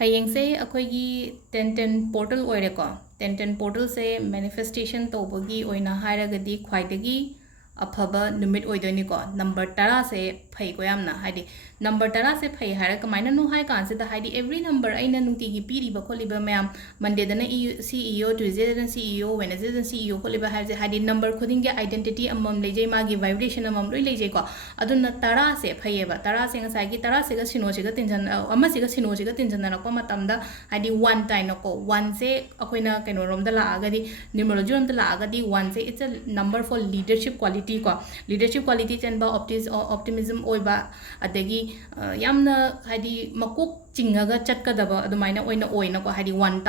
ꯍꯌꯦꯡꯁꯦ ꯑꯩꯈꯣꯏꯒꯤ 10-10 ꯄꯣꯔꯇꯜ ꯑꯣꯏꯔꯦꯀꯣ 10-10 ꯄꯣꯔꯇꯜꯁꯦ ꯃꯦꯅꯤꯐꯦꯁꯇꯦꯁꯟ ꯇꯧꯕꯒꯤ ꯑꯣꯏꯅ ꯍꯥꯏꯔꯒꯗꯤ ꯈ꯭ꯋꯥꯏꯗꯒꯤ ꯑꯐꯕ ꯅꯨꯃꯤꯠ ꯑꯣꯏꯗꯣꯏꯅꯤꯀꯣ ꯅꯝꯕꯔ 10ꯁꯦ ꯐꯩꯀꯣ ꯌꯥꯝꯅ ꯍꯥꯏꯗꯤ ꯅꯝꯕꯔ 10ꯁꯦ ꯐꯩ ꯍꯥꯏꯔ ꯀꯃꯥꯏꯅꯅꯣ ꯍꯥꯏ ꯀꯥꯟꯁꯤꯗ ꯍꯥꯏꯗꯤ ꯑꯦꯕ꯭ꯔꯤ ꯅꯝꯕꯔ ꯑꯩꯅ ꯅꯨꯡꯇꯤꯒꯤ ꯄꯤꯔꯤꯕ ꯈꯣꯠꯂꯤꯕ ꯃꯌꯥꯝ ꯃꯟꯗꯦꯗꯅ CEO ꯇ꯭ꯌꯨꯁꯗꯦꯗꯅ CEO ꯋꯦꯅꯁꯗꯦꯗꯅ CEO ꯈꯣꯠꯂꯤꯕ ꯍꯥꯏꯕꯁꯦ ꯍꯥꯏꯗꯤ ꯅꯝꯕꯔ ꯈꯨꯗꯤꯡꯒꯤ ꯑꯥꯏꯗꯦꯟꯇꯤꯇꯤ ꯑꯃꯃꯝ ꯂꯩꯖꯩ ꯃꯥꯒꯤ ꯚꯥꯏꯕ꯭ꯔꯦꯁꯟ ꯑꯃꯃꯝ ꯂꯣꯏ ꯂꯩꯖꯩꯀꯣ ꯑꯗꯨꯅ 10ꯁꯦ ꯐꯩꯌꯦꯕ 10ꯁꯦ ꯉꯁꯥꯏꯒꯤ 10시ꯒ ꯁꯤꯅꯣꯁꯤꯒ ꯑꯃꯁꯤꯒ ꯁꯤꯅꯣꯁꯤga tinjanarꯛꯄ ꯃꯇꯝꯗ ꯍꯥꯏꯗꯤ 1 ꯇꯥꯏꯅꯀꯣ 1ꯁꯦ ꯑꯩꯈꯣꯏꯅ ꯀꯩꯅꯣꯔꯣꯝꯗ ꯂꯥꯛꯑꯒꯗꯤ ꯅ꯭ꯌꯨꯃꯔꯣꯂꯣꯖꯤ ꯔꯣꯝꯗ ꯂꯥꯛꯑꯒꯗꯤ 1ꯁꯦ ꯏꯠꯁ ꯑ ꯅꯝꯕꯔ ꯐꯣꯔ ꯂꯤꯗꯔship ꯀ꯭ꯋꯥꯂꯤꯇꯤ ꯀꯣ ꯂꯤꯗꯔship ꯀ꯭ꯋꯥꯂꯤꯇꯤ ꯆꯦꯟꯕ ꯑꯣꯞꯇꯤꯃꯤꯖꯝ ꯑꯣꯏꯕ ꯑꯗꯒꯤ ꯌꯥꯝꯅ ꯍꯥꯏꯗꯤ ꯃꯀꯣꯛ ꯆꯤꯡꯉꯒ ꯆꯠꯀꯗꯕ ꯑꯗꯨꯃꯥꯏꯅ ꯑꯣꯏꯅꯀꯣ ꯍꯥꯏꯗꯤ 1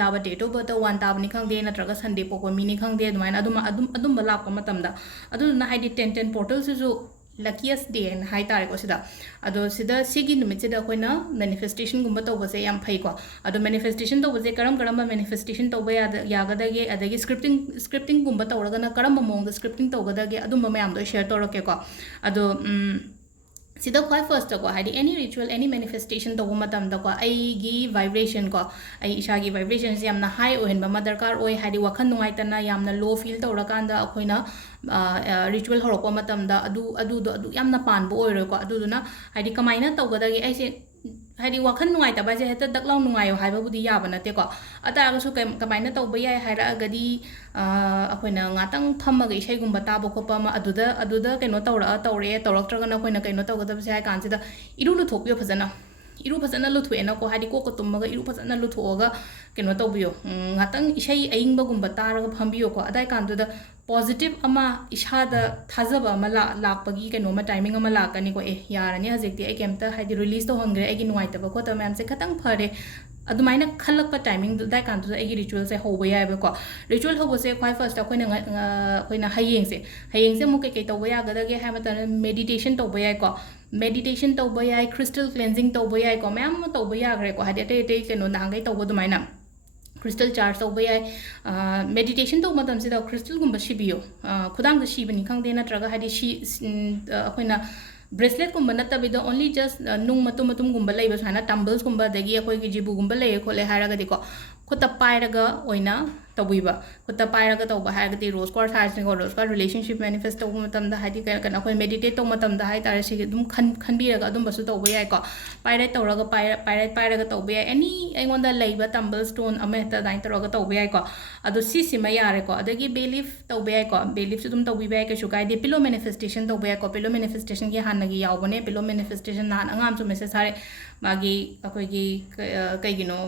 ꯇꯥꯕ ꯗꯦꯠ ꯑꯣꯐ ꯕꯔꯊ 1 ꯇꯥꯕꯅꯤ ꯈꯪꯗꯦ ꯅꯠꯇ꯭ꯔꯒ ꯁꯟꯗꯦ ꯄꯣꯛꯄ ꯃꯤꯅꯤ ꯈꯪꯗꯦ ꯑꯗꯨꯃꯥꯏꯅ ꯑꯗꯨꯝꯕ ꯂꯥꯛꯄ ꯃꯇꯝꯗ ꯑꯗꯨꯗꯨꯅ ꯍꯥꯏꯗꯤ 10-10 ꯄꯣꯔꯇꯜꯁꯤꯁꯨ ꯂꯛꯀꯤꯌꯦꯁ ꯗꯦ ꯍꯥꯏꯅ ꯍꯥꯏꯇꯥꯔꯦꯀꯣ ꯁꯤꯗ ꯑꯗꯣ ꯁꯤꯒꯤ ꯅꯨꯃꯤꯠꯁꯤꯗ ꯑꯩꯈꯣꯏꯅ ꯃꯦꯅꯤꯐꯦꯁꯇꯦꯁꯟꯒꯨꯝꯕ ꯇꯧꯕꯁꯦ ꯌꯥꯝ ꯐꯩꯀꯣ ꯑꯗꯣ ꯃꯦꯅꯤꯐꯦꯁꯇꯦꯁꯟ ꯇꯧꯕꯁꯦ ꯀꯔꯝꯕ ꯃꯦꯅꯤꯐꯦꯁꯇꯦꯁꯟ ꯇꯧꯕ ꯌꯥꯒꯗꯒꯦ ꯑꯗꯒꯤ ꯁ꯭ꯀ꯭ꯔꯤꯞꯇꯤꯡꯒꯨꯝꯕ ꯇꯧꯔꯒꯅ ꯀꯔꯝꯕ ꯃꯑꯣꯡꯗ ꯁ꯭ꯀ꯭ꯔꯤꯞꯇꯤꯡ ꯇꯧꯒꯗꯒꯦ ꯑꯗꯨꯝꯕ ꯃꯌꯥꯝꯗꯣ ꯑꯩ ꯁꯦꯌꯔ ꯇꯧꯔꯛꯀꯦꯀꯣ ꯑꯗꯣ ꯁꯤꯗ ꯈ꯭ꯋꯥꯏ ꯐꯥꯔꯁꯇꯀꯣ ꯍꯥꯏꯗꯤ ꯑꯦꯅꯤ ꯔꯤꯆꯨꯋꯦꯜ ꯑꯦꯅꯤ ꯃꯦꯅꯤꯐꯦꯁꯇꯦꯁꯟ ꯇꯧꯕ ꯃꯇꯝꯗꯀꯣ ꯑꯩꯒꯤ ꯚꯥꯏꯕ꯭ꯔꯦꯁꯟ ꯀꯣ ꯑꯩ ꯏꯁꯥꯒꯤ ꯚꯥꯏꯕ꯭ꯔꯦꯁꯟꯁꯦ ꯌꯥꯝꯅ ꯍꯥꯏ ꯑꯣꯏꯍꯟꯕ ꯑꯃ ꯗꯔꯀꯥꯔ ꯑꯣꯏ ꯍꯥꯏꯗꯤ ꯋꯥꯈꯜ ꯅꯨꯡꯉꯥꯏꯇꯅ ꯌꯥꯝꯅ ꯂꯣ ꯐꯤꯜ ꯇꯧꯔꯀꯥꯟꯗ ꯑꯩꯈꯣꯏꯅ ꯔꯤꯆꯨꯋꯦꯜ ꯍꯧꯔꯛꯄ ꯃꯇꯝꯗ ꯑꯗꯨ ꯌꯥꯝꯅ ꯄꯥꯟꯕ ꯑꯣꯏꯔꯣꯏꯀꯣ ꯑꯗꯨꯗꯨꯅ ꯍꯥꯏꯗꯤ ꯀꯃꯥꯏꯅ ꯇꯧꯒꯗꯒꯦ ꯑꯩꯁꯦ ꯍꯥꯏꯗꯤ ꯋꯥꯈꯜ ꯅꯨꯡꯉꯥꯏꯇꯕ ꯍꯥꯏꯁꯦ ꯍꯦꯛꯇ ꯗꯛ ꯂꯥꯎ ꯅꯨꯡꯉꯥꯏꯌꯣ ꯍꯥꯏꯕꯕꯨꯗꯤ ꯌꯥꯕ ꯅꯠꯇꯦꯀꯣ ꯑꯇꯥꯔꯒꯁꯨ ꯀꯃꯥꯏꯅ ꯇꯧꯕ ꯌꯥꯏ ꯍꯥꯏꯔꯛꯑꯒꯗꯤ ꯑꯩꯈꯣꯏꯅ ꯉꯥꯛꯇꯪ ꯐꯝꯃꯒ ꯏꯁꯩꯒꯨꯝꯕ ꯇꯥꯕ ꯈꯣꯠꯄ ꯑꯃ ꯑꯗꯨꯗ ꯀꯩꯅꯣ ꯇꯧꯔꯛꯑꯦ ꯇꯧꯔꯛꯇ꯭ꯔꯒꯅ ꯑꯩꯈꯣꯏꯅ ꯀꯩꯅꯣ ꯇꯧꯒꯗꯕꯁꯦ ꯍꯥꯏ ꯀꯥꯟꯁꯤꯗ ꯏꯔꯨ ꯂꯨꯊꯣꯛꯄꯤꯌꯣ ꯐꯖꯅ 이루 ꯐꯖꯅ ꯂꯨꯊꯣꯛꯑꯦꯅꯀꯣ ꯍꯥꯏꯗꯤ ꯀꯣꯛꯀ ꯇꯨꯝꯃꯒ 이루 ꯐꯖꯅ ꯂꯨꯊꯣꯛꯑꯒ ꯀꯩꯅꯣ ꯇꯧꯕꯤꯌꯣ ꯉꯥꯛꯇꯪ ꯏꯁꯩ ꯑꯏꯪꯕꯒꯨꯝꯕ ꯇꯥꯔꯒ ꯐꯝꯕꯤꯌꯣꯀꯣ ꯑꯗꯥꯏ ꯀꯥꯟꯗꯨꯗ ꯄꯣꯖꯤꯇꯤቭ ꯑꯃ ꯏꯁꯥꯗ ꯊꯥꯖꯕ ꯑꯃ ꯂꯥꯛꯄꯒꯤ ꯀꯩꯅꯣꯃ ꯇꯥꯏꯃꯤꯡ ꯑꯃ ꯂꯥꯛꯀꯅꯤꯀꯣ ꯌꯥꯔꯅꯤ ꯍꯧꯖꯤꯛꯇꯤ ꯑꯩ ꯀꯩꯝꯇ ꯍꯥꯏꯗꯤ ꯔꯤꯂꯤꯁ ꯇꯧꯍꯟꯈ꯭ꯔꯦ ꯑꯩꯒꯤ ꯅꯨꯡꯉꯥꯏꯇꯕ ꯈꯣꯠꯇꯕ ꯃꯌꯥꯝꯁꯦ ꯈꯇꯪ ꯐꯔꯦ ꯑꯗꯨꯃꯥꯏꯅ ꯈꯜꯂꯛꯄ ꯇꯥꯏꯃꯤꯡꯗꯨ ꯑꯗꯥꯏ ꯀꯥꯟꯗꯨꯗ ꯑꯩꯒꯤ ꯔꯤꯆꯨꯋꯦꯜꯁꯦ ꯍꯧꯕ ꯌꯥꯏꯕꯀꯣ ꯔꯤꯆꯨꯋꯦꯜ ꯍꯧꯕꯁꯦ ꯈ꯭ꯋꯥꯏ ꯐꯥꯔꯁꯇ ꯑꯩꯈꯣꯏꯅ ꯍꯌꯦꯡꯁꯦ ꯑꯃꯨꯛ ꯀꯩꯀꯩ ꯇꯧꯕ ꯌꯥꯒꯗꯒꯦ ꯍꯥꯏꯕ ꯃꯇꯝꯗ ꯃꯦꯗꯤꯇꯦꯁꯟ ꯇꯧꯕ ꯌꯥꯏꯀꯣ ꯃꯦꯗꯤꯇꯦꯁꯟ ꯇꯧꯕ ꯌꯥꯏ ꯈ꯭ꯔꯤꯁꯇꯜ ꯀ꯭ꯂꯦꯟꯖꯤꯡ ꯇꯧꯕ ꯌꯥꯏꯀꯣ ꯃꯌꯥꯝ ꯑꯃ ꯇꯧꯕ ꯌꯥꯈ꯭ꯔꯦꯀꯣ ꯍꯥꯏꯗꯤ ꯑꯇꯩ ꯀꯩꯅꯣ ꯅꯍꯥꯟꯈꯩ ꯇꯧꯕ ꯑꯗꯨꯃꯥꯏꯅ crystal charge ꯇꯧꯕ ꯌꯥꯏ meditation ꯇꯧꯕ ꯃꯇꯝꯁꯤꯗ crystalꯒꯨꯝꯕ ꯁꯤꯕꯤꯌꯣ ꯈꯨꯗꯥꯡꯗ ꯁꯤꯕꯅꯤ ꯈꯪꯗꯦ ꯅꯠꯇ꯭ꯔꯒ ꯍꯥꯏꯗꯤ ꯑꯩꯈꯣꯏꯅ ꯕ꯭ꯔꯦꯁꯂꯦꯠꯀꯨꯝꯕ ꯅꯠꯇꯕꯤꯗ ꯑꯣꯟꯂꯤ ꯖꯁ ꯅꯨꯡ ꯃꯇꯨꯝꯒꯨꯝꯕ ꯂꯩꯕ ꯁꯨꯃꯥꯏꯅ ꯇꯝꯕꯜꯁꯀꯨꯝꯕ ꯑꯗꯒꯤ ꯑꯩꯈꯣꯏꯒꯤ ꯖꯤꯕꯨꯒꯨꯝꯕ ꯂꯩꯌꯦ ꯈꯣꯠꯂꯦ ꯍꯥꯏꯔꯒꯗꯤꯀꯣ ꯈꯨꯠꯇ ꯄꯥꯏꯔꯒ ꯑꯣꯏꯅ ꯇꯧꯕꯤꯕ ꯈꯨꯠꯇ ꯄꯥꯏꯔꯒ ꯇꯧꯕ ꯍꯥꯏꯔꯒꯗꯤ ꯔꯣꯁ ꯀ꯭ꯋꯥꯔꯠꯁ ꯍꯥꯏꯔꯤꯁꯤꯅꯀꯣ ꯔꯣꯁ ꯀ꯭ꯋꯥꯔꯠ ꯔꯤꯂꯦꯁꯟꯁꯤꯞ ꯃꯦꯅꯤꯐꯦꯁ ꯇꯧꯕ ꯃꯇꯝꯗ ꯍꯥꯏꯗꯤ ꯀꯩꯅꯣ ꯑꯩꯈꯣꯏ ꯃꯦꯗꯤꯇꯦꯠ ꯇꯧꯕ ꯃꯇꯝꯗ ꯍꯥꯏꯇꯥꯔꯦ ꯁꯤꯒꯤ ꯑꯗꯨꯝ ꯈꯟꯕꯤꯔꯒ ꯑꯗꯨꯝꯕꯁꯨ ꯇꯧꯕ ꯌꯥꯏꯀꯣ ꯄꯥꯏꯔꯦꯠ ꯇꯧꯔꯒ ꯄꯥꯏꯔꯒ ꯇꯧꯕ ꯌꯥꯏ ꯑꯦꯅꯤ ꯑꯩꯉꯣꯟꯗ ꯂꯩꯕ ꯇꯝꯕꯜ ꯁ꯭ꯇꯣꯟ ꯑꯃ ꯍꯦꯛꯇ ꯑꯗꯨꯃꯥꯏꯅ ꯇꯧꯔꯒ ꯇꯧꯕ ꯌꯥꯏꯀꯣ ꯑꯗꯣ ꯁꯤꯁꯤꯃ ꯌꯥꯔꯦꯀꯣ ꯑꯗꯒꯤ ꯕꯦꯂꯤꯐ ꯇꯧꯕ ꯌꯥꯏꯀꯣ ꯕꯦꯂꯤꯐꯁꯨ ꯑꯗꯨꯝ ꯇꯧꯕꯤꯕ ꯌꯥꯏ ꯀꯩꯁꯨ ꯀꯥꯏꯗꯦ ꯄꯤꯂꯣ ꯃꯦꯅꯤꯐꯦꯁꯇꯦꯁꯟ ꯇꯧꯕ ꯌꯥꯏꯀꯣ ꯄꯤꯂꯣ ꯃꯦꯅꯤꯐꯦꯁꯇꯦꯁꯟꯒꯤ ꯍꯥꯟꯅꯒꯤ ꯌꯥꯎꯕꯅꯦ ꯄꯤꯂꯣ ꯃꯦꯅꯤꯐꯦꯁꯇꯦꯁꯟ ꯅꯍꯥꯟ ꯑꯉꯥꯡꯁꯨ ꯃꯦꯁꯦꯖ ꯊꯥꯔꯦ ꯃꯥꯒꯤ ꯑꯩꯈꯣꯏꯒꯤ ꯀꯩꯒꯤꯅꯣ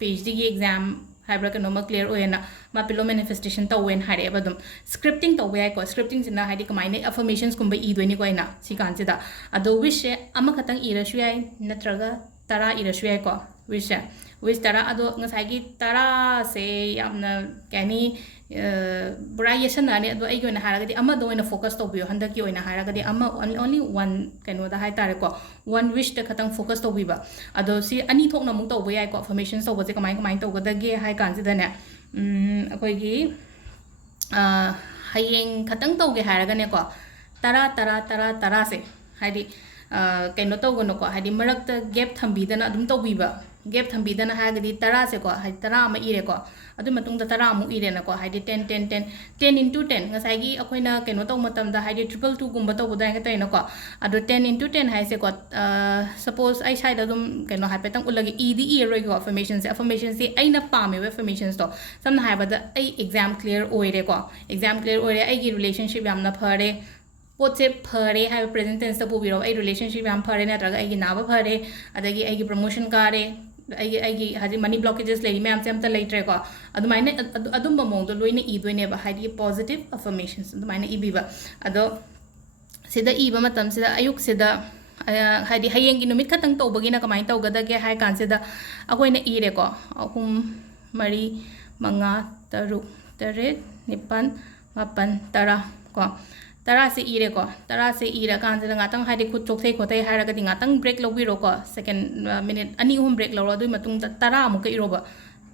PhDꯒꯤ ꯑꯦꯛꯖꯥꯝ ꯍꯥꯏꯕ꯭ꯔꯥ ꯀꯩꯅꯣꯃ ꯀ꯭ꯂꯤꯌꯔ ꯑꯣꯏꯌꯦꯅ ꯃꯥ ꯄꯤꯂꯣ ꯃꯦꯅꯤꯐꯦꯁꯇꯦꯁꯟ ꯇꯧꯋꯦꯅ ꯍꯥꯏꯔꯛꯑꯦꯕ ꯑꯗꯨꯝ ꯁ꯭ꯀ꯭ꯔꯤꯞꯇꯤꯡ ꯇꯧꯕ ꯌꯥꯏꯀꯣ ꯁ꯭ꯀ꯭ꯔꯤꯞꯇꯤꯡꯁꯤꯅ ꯍꯥꯏꯗꯤ ꯀꯃꯥꯏꯅ ꯑꯐꯔꯃꯦꯁꯟꯁꯀꯨꯝꯕ ꯏꯗꯣꯏꯅꯤꯀꯣ ꯑꯩꯅ ꯁꯤ ꯀꯥꯟꯁꯤꯗ ꯑꯗꯣ ꯋꯤꯁꯁꯦ ꯑꯃꯈꯛꯇꯪ ꯏꯔꯁꯨ ꯌꯥꯏ ꯅꯠꯇ꯭ꯔꯒ 10 ꯏꯔꯁꯨ ꯌꯥꯏꯀꯣ ꯋꯤꯁꯁꯦ ꯋꯤꯁ 10 ꯑꯗꯣ ꯉꯁꯥꯏꯒꯤ 10ꯁꯦ ꯌꯥꯝꯅ ꯀꯩ ꯍꯥꯏꯅꯤ ꯄꯨꯔꯥ ꯌꯦꯠꯁꯟꯅꯔꯅꯤ ꯑꯗꯣ ꯑꯩꯒꯤ ꯑꯣꯏꯅ ꯍꯥꯏꯔꯒꯗꯤ ꯑꯃꯗ ꯑꯣꯏꯅ ꯐꯣꯀꯁ ꯇꯧꯕꯤꯌꯣ ꯍꯟꯗꯛꯀꯤ ꯑꯣꯏꯅ ꯍꯥꯏꯔꯒꯗꯤ ꯑꯣꯟꯂꯤ ꯋꯥꯟ ꯀꯩꯅꯣꯗ ꯍꯥꯏꯇꯥꯔꯦꯀோ ꯋꯥꯟ ꯋꯤꯁꯇ ꯈꯇꯪ ꯐꯣꯀꯁ ꯇꯧꯕꯤꯕ ꯑꯗꯣ ꯁꯤ ꯑꯅꯤ ꯊꯣꯛꯅ ꯑꯃꯨꯛ ꯇꯧꯕ ꯌꯥꯏꯀꯣ ꯑꯐꯔꯃꯦꯁꯟ ꯇꯧꯕꯁꯦ ꯀꯃꯥꯏꯅ ꯇꯧꯒꯗꯒꯦ ꯍꯥꯏ ꯀꯥꯟꯁꯤꯗꯅꯦ ꯑꯩꯈꯣꯏꯒꯤ ꯍꯌꯦꯡ ꯈꯇꯪ ꯇꯧꯒꯦ ꯍꯥꯏꯔꯒꯅꯦꯀꯣ 10 ꯁꯦ ꯍꯥꯏꯗꯤ ꯀꯩꯅꯣ ꯇꯧꯒꯅꯨꯀꯣ ꯍꯥꯏꯗꯤ ꯃꯔꯛꯇ ꯒꯦꯞ ꯊꯝꯕꯤꯗꯅ ꯑꯗꯨꯝ ꯇꯧꯕꯤꯕ ꯒꯦꯞ ꯊꯝꯕꯤꯗꯅ ꯍꯥꯏꯔꯒꯗꯤ 10ꯁꯦꯀꯣ ꯍꯥꯏꯗꯤ 10 ꯑꯃ ꯏꯔꯦꯀꯣ ꯑꯗꯨ ꯃꯇꯨꯡꯗ 10 ꯑꯃꯨꯛ ꯏꯔꯦꯅꯀꯣ ꯍꯥꯏꯗꯤ 10 ꯉꯁꯥꯏꯒꯤ ꯑꯩꯈꯣꯏꯅ ꯀꯩꯅꯣ ꯇꯧꯕ ꯃꯇꯝꯗ ꯍꯥꯏꯗꯤ 222ꯒꯨꯝꯕ ꯇꯧꯕꯗ ꯍꯥꯏꯒ ꯇꯧꯔꯤꯅꯀꯣ ꯑꯗꯣ 10 ꯍꯥꯏꯁꯦꯀꯣ ꯁꯄꯣꯁ ꯑꯩ ꯁꯥꯏꯗ ꯑꯗꯨꯝ ꯀꯩꯅꯣ ꯍꯥꯏꯐꯦꯠꯇꯪ ꯎꯠꯂꯒꯦ ꯏꯔꯔꯣꯏꯀꯣ ꯑꯐꯔꯃꯦꯁꯟꯁꯦ ꯑꯩꯅ ꯄꯥꯝꯃꯤꯕ ꯑꯐꯔꯃꯦꯁꯟꯁꯇꯣ ꯁꯝꯅ ꯍꯥꯏꯔꯕꯗ ꯑꯩ ꯑꯦꯛꯖꯥꯝ ꯀ꯭ꯂꯤꯌꯔ ꯑꯣꯏꯔꯦꯀꯣ ꯑꯦꯛꯖꯥꯝ ꯀ꯭ꯂꯤꯌꯔ ꯑꯣꯏꯔꯦ ꯑꯩꯒꯤ ꯔꯤꯂꯦꯁꯟꯁꯤꯞ ꯌꯥꯝꯅ ꯐꯔꯦ ꯄꯣꯠꯁꯦ ꯐꯔꯦ ꯍꯥꯏꯕ ꯄ꯭ꯔꯦꯖꯦꯟ ꯇꯦꯟꯁꯇ ꯄꯨꯕꯤꯔꯣ ꯑꯩ ꯔꯤꯂꯦꯁꯟꯁꯤꯞ ꯌꯥꯝ ꯐꯔꯦ ꯅꯠꯇ꯭ꯔꯒ ꯑꯩꯒꯤ ꯅꯥꯕ ꯐꯔꯦ ꯑꯗꯒꯤ ꯑꯩꯒꯤ ꯄ꯭ꯔꯃꯣꯁꯟ ꯀꯥꯔꯦ ꯑꯩꯒꯤ ꯍꯧꯖꯤꯛ ꯃꯅꯤ ꯕ꯭ꯂꯣꯀꯦꯖꯦꯁ ꯂꯩꯔꯤ ꯃꯌꯥꯝꯁꯦ ꯑꯝꯇ ꯂꯩꯇ꯭ꯔꯦꯀꯣ ꯑꯗꯨꯃꯥꯏꯅ ꯑꯗꯨꯝꯕ ꯃꯑꯣꯡꯗꯣ ꯂꯣꯏꯅ ꯏꯗꯣꯏꯅꯦꯕ ꯍꯥꯏꯗꯤ ꯄꯣꯖꯤꯇꯤቭ ꯑꯐꯔꯃꯦꯁꯟꯁ ꯑꯗꯨꯃꯥꯏꯅ ꯏꯕꯤꯕ ꯑꯗꯣ ꯁꯤꯗ ꯏꯕ ꯃꯇꯝꯁꯤꯗ ꯑꯌꯨꯛꯁꯤꯗ ꯍꯥꯏꯗꯤ ꯍꯌꯦꯡꯒꯤ ꯅꯨꯃꯤꯠ ꯈꯛꯇꯪ ꯇꯧꯕꯒꯤꯅ ꯀꯃꯥꯏꯅ ꯇꯧꯒꯗꯒꯦ ꯍꯥꯏ ꯀꯥꯟꯁꯤꯗ ꯑꯩꯈꯣꯏꯅ ꯏꯔꯦꯀꯣ 3 4 5 6 7 9 10 ꯀꯣ 10ꯁꯦ ꯏꯔꯦꯀꯣ 10ꯁꯦ ꯏꯔꯀꯥꯟꯁꯤꯗ ꯉꯥꯛꯇꯪ ꯍꯥꯏꯗꯤ ꯈꯨꯠ ꯆꯣꯛꯊꯩ ꯈꯣꯠꯊꯩ ꯍꯥꯏꯔꯒꯗꯤ ꯉꯥꯛꯇꯪ ꯕ꯭ꯔꯦꯛ ꯂꯧꯕꯤꯔꯣꯀꯣ ꯁꯦꯀꯦꯟ ꯃꯤꯅꯤꯠ 2-3 ꯕ꯭ꯔꯦꯛ ꯂꯧꯔꯣ ꯑꯗꯨꯒꯤ ꯃꯇꯨꯡꯗ 10 ꯑꯃꯨꯛꯀ ꯏꯔꯣꯕ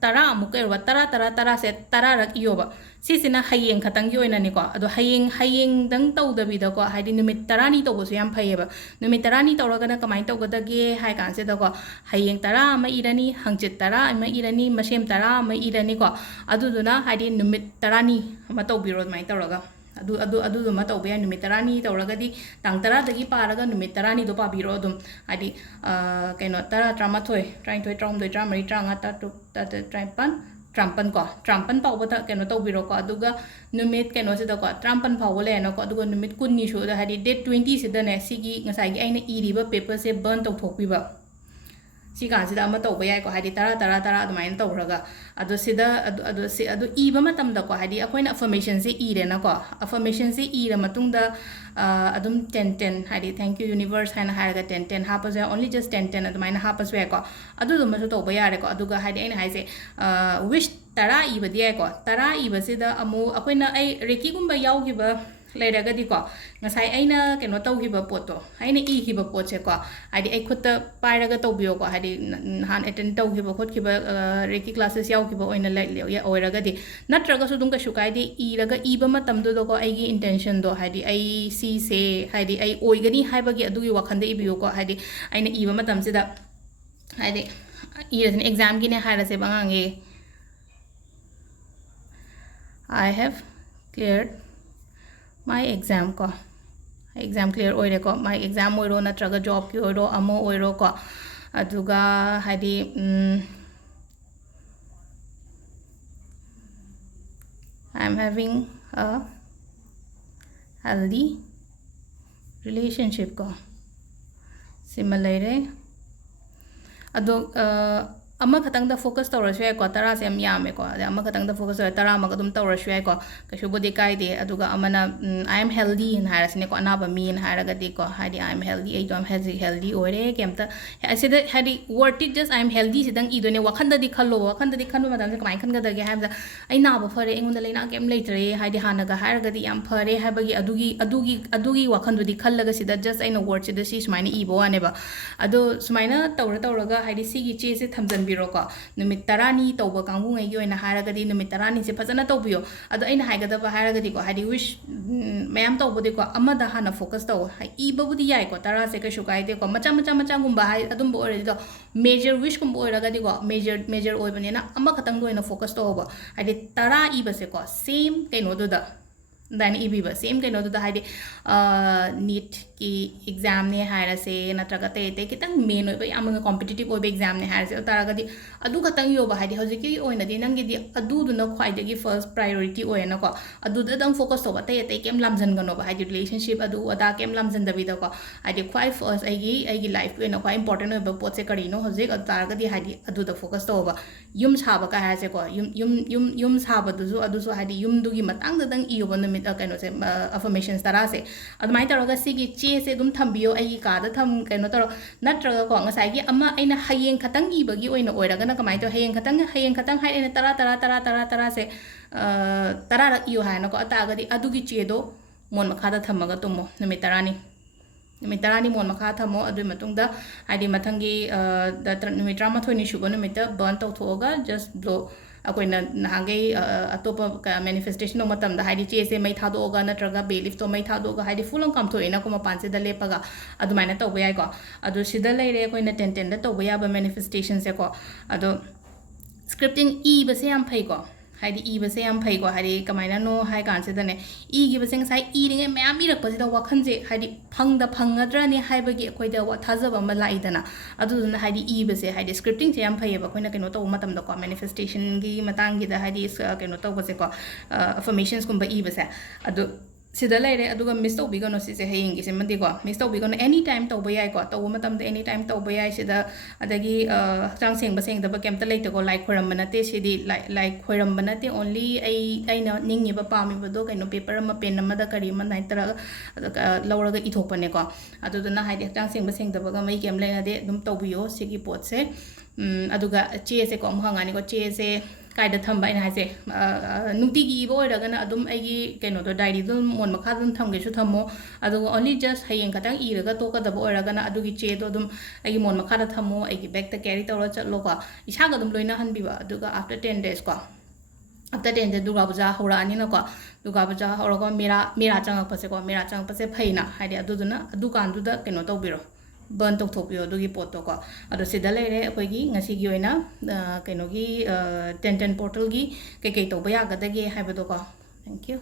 tara amuk erwa tara se tara rak iyoba sisina hayeng khatang gi oina ni ko ado hayeng dang tau da bi da ko haidi numit tarani to bosu yam phayeba numit tarani tawraga na kamai tawgada ge hai kan se da ko hayeng tara ma irani hangchit tara ma irani masem tara ma irani ko adu duna haidi numit tarani ma tawbiro mai tawraga adu ma tawbe ya numit tarani tawraga di tang tara dagi paraga numit tarani do pa biro dum haidi kaino tara trama thoi train thoi tram doi tram ri tranga ta tu ta trampan trampan ko trampan pau bata kaino tawbiro ko aduga numit kaino se da ko trampan pau le no ko aduga numit kunni shu da haidi date 20 se da ne sigi ngasai gi aina iri ba paper se burn tau thokpi ba siga sida ama tawba yai ko haidi tara adumain tawraga adu iba matam da ko haidi akoina affirmation se ire na ko affirmation se ire matung da adum 10 haidi thank you universe haina haraga 10 hapas only just 10 adumain hapas we ko adu dum ma tawba yare ko aduga haidi aina haise wish tara iba di ko tara iba sida amu akoina ai reki gumba yaugi ba leiragadi ko ngasai aina keno tawgiba poto aina ihiba potse ko hadi ai khutta pairaga tawbiyo ko hadi han attend tawgiba khotkiba reki classes yaugiba oina ya oiragadi natraga su dum ka shukai de iraga iba matam do ko ai gi intention do hadi ai si se hadi ai oigani haibagi adugi wakhande ibiyo ko hadi aina iba matam sida hadi iran exam gi ne haira se bangange I have cleared my exam ko exam clear oire ko my exam oiro natraga job ki oiro amo oiro ko aduga hadi I'm having a healthy relationship ko similarly ado ama khatang da focus tawra shwe ko tara se am yame ko ama khatang da focus tara ma dum tawra shwe ko kashu bodi kai de aduga amana I am healthy in harasne ko anaba mi in haraga de ko hadi I am healthy I am healthy ore kemta asida hadi word it just I am healthy sidang idone wakhanda di khallo madam se kamai khanga da ge hamza ai na ba fare engunda leina kem leitre hadi hanaga haraga di am fare habagi adugi wakhandu di khallaga sida just I know word sida si sumaina ibo ane ba ado sumaina tawraga hadi sigi che se thamjan biro ko numit tarani tawba kangbu ngai gi oina haragadi numit tarani se fazana tawbiyo ado aina haigada ba haragadi ko hadi wish mayam tawbodi ko amada hana focus taw hai ibabudi yai ko tara se ka shukai de ko macha gumba hai adum bo ore do major wish gumba oragadi ko major oibani na amma khatang do ina focus taw ba hadi tara iba se ko same kaino do da dan ibiba same kaino do da hadi NEET ki exam ne haira se natraga te kitang main oiba yamanga competitive oiba exam ne haira se taragadi adu khatang yo ba hadi hojiki oina di nangi di adu du na khwai degi first priority oina ko adu da dang focus to ba te kem lamjan gano ba hadi relationship adu ada kem lamjan da bi da ko hadi khwai first ai gi life oina khwai important oiba pot se kari no hojik taragadi hadi adu da focus to ba yum saba ka haira se ko yum saba adu so hadi yum du gi matang da dang iyo ba numit kaino se affirmations tara se admai taraga sigi se dum thambiyo ai ka da tham kaino taro natraga ko ngasai gi ama aina hayeng khatang gi bagi oina oiraga na kamai to hayeng khatang hai ena tara se tara ra iyo hai na ko ata ga di adu gi che do mon makha da thamaga tumo numit tarani mon makha thamo adu matung da haidi mathangi da numit 13 ni shuba numit da burn tau thoga just blow akoina nahangai atopa manifestation no matam da haidi che se mai thado ga natraga belief to mai thado ga haidi full on kam tho ina ko ma panse da lepaga adu maina to bayai ko adu sida leire akoina 10 da to baya ba manifestation se ko adu scripting e ba se am phai ko haidi e ba se am phai ko haidi kamaina no hai kan se da ne e gi ba seng sai e ringe me am irak pa da wakhan je haidi phangadra ne hai ba gi akoi da wa thajaba ma lai dana adu na haidi e ba se haidi scripting se am phai ba koina keno to matam da ko manifestation gi matang gi da haidi keno to ba se ko affirmations kum ba e ba se adu sida leire aduga miss to bigano si se haying gi se mandi ko miss to bigano anytime to bayai ko to matam da anytime to bayai sida adagi chang seng ba seng da ba kem ta leite ko like khoram banate sidi like khoram banate only ai na ningi ba pami ba do kaino paper ma pen ma da kari ma nai tara lauraga i thopane ko adu na haide chang seng ba seng da ba ga mai kem leina de dum to biyo sigi pot se aduga che se ko amhanga ni ko che se ꯀꯥꯏꯗ ꯊꯝꯕ ꯑꯩꯅ ꯍꯥꯏꯁꯦ ꯅꯨꯡꯇꯤꯒꯤ ꯏꯕ ꯑꯣꯏꯔꯒꯅ ꯑꯗꯨꯝ ꯑꯩꯒꯤ ꯀꯩꯅꯣꯗꯣ ꯗꯥꯏꯔꯤꯗꯣ ꯃꯣꯟ ꯃꯈꯥꯗ ꯑꯗꯨꯝ ꯊꯝꯒꯦꯁꯨ ꯊꯝꯃꯣ ꯑꯗꯨꯒ ꯑꯣꯟꯂꯤ ꯖꯁ ꯍꯌꯦꯡ ꯈꯛꯇꯪ ꯏꯔꯒ ꯇꯣꯛꯀꯗꯕ ꯑꯣꯏꯔꯒꯅ ꯑꯗꯨꯒꯤ ꯆꯦꯗꯣ ꯑꯗꯨꯝ ꯑꯩꯒꯤ ꯃꯣꯟ ꯃꯈꯥꯗ ꯊꯝꯃꯣ ꯑꯩꯒꯤ ꯕꯦꯛꯇ ꯀꯦꯔꯤ ꯇꯧꯔ ꯆꯠꯂꯣꯀꯣ ꯏꯁꯥꯒ ꯑꯗꯨꯝ ꯂꯣꯏꯅꯍꯟꯕꯤꯕ ꯑꯗꯨꯒ ꯑꯥꯐꯇꯔ 10 days ꯀꯣ ꯑꯥꯐꯇꯔ 10 days ꯗꯨꯔꯒꯥ ꯄꯨꯖꯥ ꯍꯧꯔꯛꯑꯅꯤꯅꯀꯣ ꯗꯨꯔꯒꯥ ꯄꯨꯖꯥ ꯍꯧꯔꯒ ꯃꯦꯔꯥ ꯆꯪꯉꯛꯄꯁꯦꯀꯣ ꯃꯦꯔꯥ ꯆꯪꯉꯛꯄꯁꯦ ꯐꯩꯅ ꯍꯥꯏꯗꯤ ꯑꯗꯨꯗꯨꯅ ꯑꯗꯨꯀꯥꯟꯗꯨꯗ ꯀꯩꯅꯣ ꯇꯧꯕꯤꯔꯣ ꯕꯔꯟ ꯇꯧꯊꯣꯛꯄꯤꯌꯣ ꯑꯗꯨꯒꯤ ꯄꯣꯠꯇꯣꯀꯣ ꯑꯗꯣ ꯁꯤꯗ ꯂꯩꯔꯦ ꯑꯩꯈꯣꯏꯒꯤ ꯉꯁꯤꯒꯤ ꯑꯣꯏꯅ ꯀꯩꯅꯣꯒꯤ 10 ꯄꯣꯔꯇꯦꯜꯒꯤ ꯀꯩꯀꯩ ꯇꯧꯕ ꯌꯥꯒꯗꯒꯦ ꯍꯥꯏꯕꯗꯣꯀꯣ ꯊꯦꯡꯛ ꯌꯨ